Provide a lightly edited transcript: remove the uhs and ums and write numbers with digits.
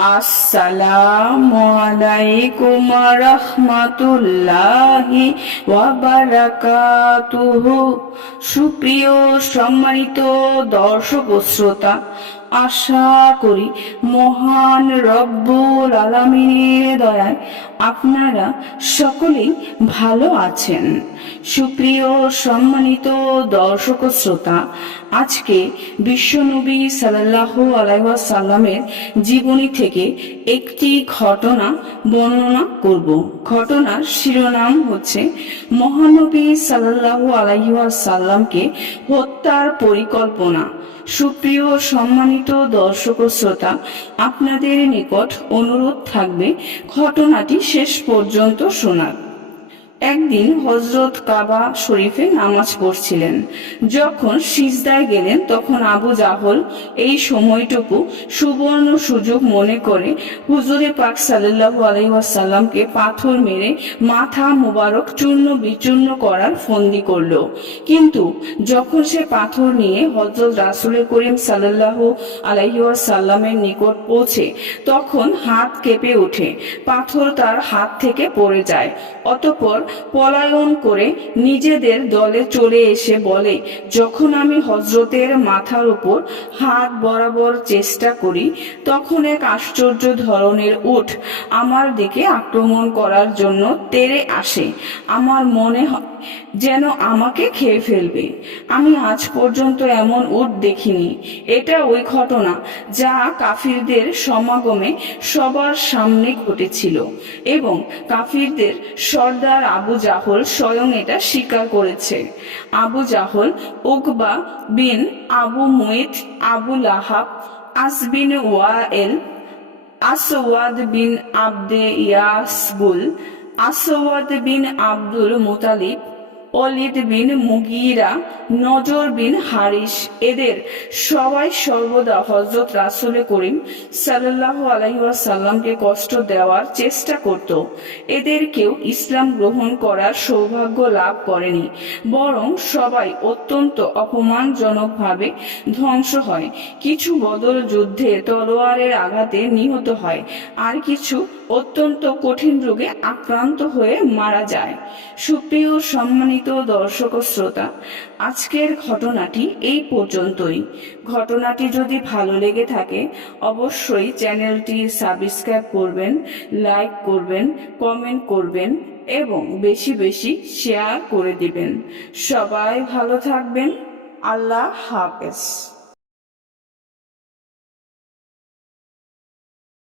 আসসালামু আলাইকুম রাহমাতুল্লাহি ওয়া বারাকাতুহু। সুপ্রিয় সম্মানিত দর্শক ও শ্রোতা, আশা করি মহান রব্বুল আলামিনের দয়ায় আপনারা সকলেই ভালো আছেন। সুপ্রিয় সম্মানিত দর্শক ও শ্রোতা, আজকে বিশ্বনবী সাল্লাল্লাহু আলাইহি ওয়াসাল্লামের জীবনী থেকে একটি ঘটনা বর্ণনা করব। ঘটনার শিরোনাম হচ্ছে মহানবী সাল্লাল্লাহু আলাইহি ওয়াসাল্লামকে হত্যার পরিকল্পনা। সুপ্রিয় সম্মানিত দর্শক ও শ্রোতা, আপনাদের নিকট অনুরোধ থাকবে ঘটনাটি শেষ পর্যন্ত শোনার। একদিন হযরত কাবা শরীফে নামাজ পড়ছিলেন। যখন সিজদায় গেলেন তখন আবু জাহল এই সময়টুকু সুবর্ণ সুযোগ মনে করে হুজুরে পাক সাল্লাল্লাহু আলাইহি ওয়াসাল্লামকে পাথর মেরে মাথা মোবারক চূর্ণ বিচূর্ণ করার ফন্দি করল। কিন্তু যখন সে পাথর নিয়ে হযরত রাসূল করিম সাল্লাল্লাহু আলাইহি ওয়াসাল্লামের নিকট পৌঁছে তখন হাত কেঁপে ওঠে, পাথর তার হাত থেকে পড়ে যায়। অতঃপর পলায়ন করে নিজেদের দলে চলে এসে বলে, যখন আমি হযরতের মাথার উপর হাত বরাবর চেষ্টা করি তখন এক আশ্চর্য ধরনের উট আমার দিকে আক্রমণ করার জন্য তেড়ে আসে। আমার মনে হয় যেন আমাকে খেয়ে ফেলবে। আমি আজ পর্যন্ত এমন উট দেখিনি। এটা ওই ঘটনা যা কাফিরদের সমাগমে সবার সামনে ঘটেছিল এবং কাফিরদের সর্দার আবু জাহল স্বয়ং এটা স্বীকার করেছে। আবু জাহল, উকবা বিন আবু মুইত, আবু লাহাব, আস বিন ওয়াইল, আসওয়াদ বিন আবদে ইয়াসবুল, আসওয়াদ বিন আব্দুল মুতালিব, অলিদ বিন মুগীরা, নজর বিন হারিস, এদের সবাই সর্বদা হযরত রাসূল করিম সাল্লাল্লাহু আলাইহি ওয়াসাল্লামকে কষ্ট দেওয়ার চেষ্টা করত। এদের কেউ ইসলাম গ্রহণ করার সৌভাগ্য লাভ করেনি, বরং সবাই অত্যন্ত অপমানজনকভাবে ধ্বংস হয়। কিছু বদর যুদ্ধে তলোয়ারের আঘাতে নিহত হয়, আর কিছু অত্যন্ত কঠিন রোগে আক্রান্ত হয়ে মারা যায়। সুপ্রিয় সম্মানিত দর্শক ও শ্রোতা, আজকের ঘটনাটি এই পর্যন্তই। ঘটনাটি যদি ভালো লেগে থাকে অবশ্যই চ্যানেলটি সাবস্ক্রাইব করবেন, লাইক করবেন, কমেন্ট করবেন এবং বেশি বেশি শেয়ার করে দিবেন। সবাই ভালো থাকবেন। আল্লাহ হাফেজ।